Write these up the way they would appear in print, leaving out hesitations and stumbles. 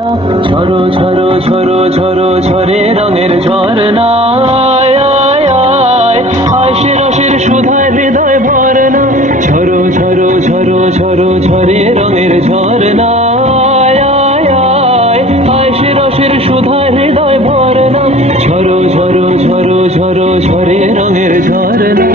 ঝরো ঝরো ঝরো ঝরো ঝরে রঙের ঝরনা, আয় আয় আয় আয় সে রসের সুধায় হৃদয় ভরে না। ঝরো ঝরো ঝরো ঝরো ঝরে রঙের ঝরনা, আয় আয় আয় আয় সে রসের সুধায় হৃদয় ভরে না। ঝরো ঝরো ঝরো ঝরো ঝরে রঙের ঝরনা।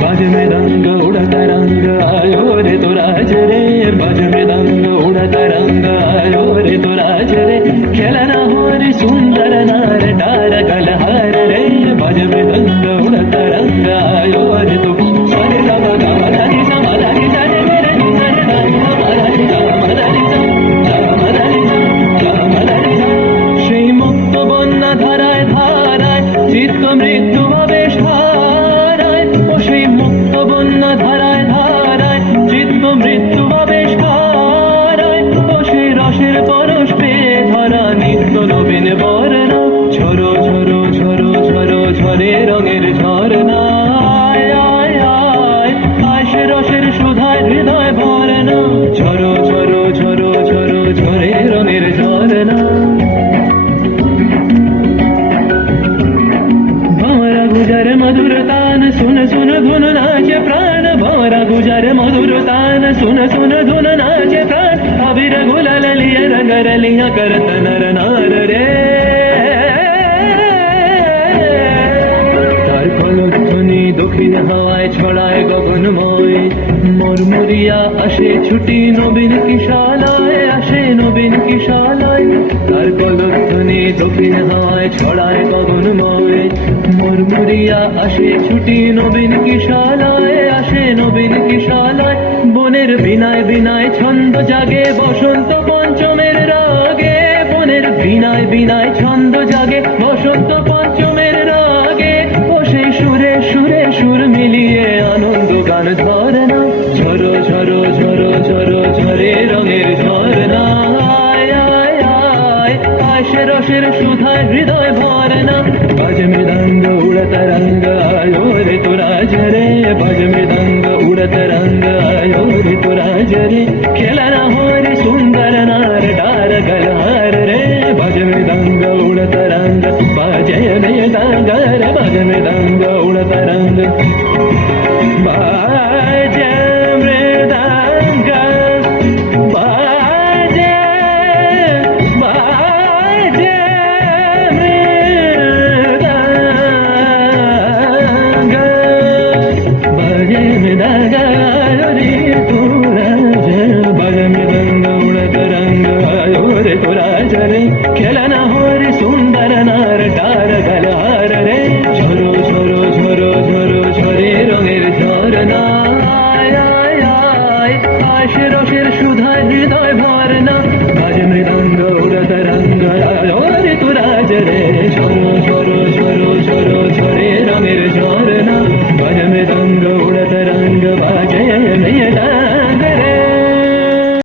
बाज मृदंग उड़ता रंग आयो रे तो राज रे, बाज मृदंग उड़ता रंग आयो रे तो राज रे। खेलना हो रे सुंदर नार डार कलहार रे, बाज मृदंग उड़ता रंग आयो रे तो सरे गम गम धनि सा मधनि सा रे मेरे सरे धनि सा मधनि सा मधनि सा मधनि सा मधनि सा। সেই মুক্ত বন্যা ধারায় ধারায় চিত্ত মৃত্যু ভাবে সারায়, ও সেই মুক্ত বন্যা ধারায় ধারায় চিত্ত মৃত্যু ভাবে সারায়। ও সেই রসের পরশ পেয়ে ধরা নিত্য নবীন বর্ণা। ঝরো ঝরো ঝরো ঝরো ঝরে রঙের ঝরনা, আয় আয় আয় আয় সে রসের সুধায় হৃদয় ভরে না। ঝরো ঝরো ঝরো ঝরো ঝরে রঙের ঝরনা। भंवरा गुजर मधुर तान सुन सुन धुन नाचे प्राण, भंवरा गुजर मधुर तान सुन सुन धुन नाचे प्राण। अबीर गुलाल लिया रंग रलिया करत नर नार रे, তার কলধ্বনি দক্ষিণ হাওয়ায় ছড়ায় গগনময়। মরমরিয়া আসে ছুটি নবীন কিশালয়, আসে নবীন কিশালয়। তার কলধ্বনি দক্ষিণ হাওয়ায় ছড়ায় গগনময়। মরমরিয়া আসে ছুটি নবীন কিশালয়, আসে নবীন কিশালয়। বনের বিনায় বিনায় ছন্দ জাগে বসন্ত পঞ্চমের রাগে, বনের বিনায় বিনায় ছন্দ জাগে বসন্ত পঞ্চমের রাগে। ও সেই সুরে সুরে সুর মিলিয়ে আনন্দ গান ধরে না। ঝরো ঝরো ঝরো ঝরো ঝরে রঙের ঝরনা, আয় আয় আয় আয় সে রসের সুধায় হৃদয় ভরে না। বাজ মৃদঙ্গ উড়ত রঙ্গ আयो रे तो राज रे, बाज मृदंग उड़त रंग आयो रे तो राज रे। खेलना हो रे सुंदर नार डार गलहार रे, बाज मृदंग उड़त रंग बाजे मृदंग रे, बाज मृदंग उड़त रंग बाजे मृदंग बाजे बाजे मृदंग रे तो राज, बाज मृदंग उड़त रंग आयो रे तो राज रे। खेलना हो रे सुंदर नार डार गलहार रे। ঝরো ঝরো ঝরো ঝরো ঝরে রঙের ঝরনা, আয় আয় আয় আয় সে রসের সুধায় হৃদয় ভরে না। বাজ মৃদঙ্গ উড়ত রঙ্গ আয় রে তো রাজ রে। ঝরো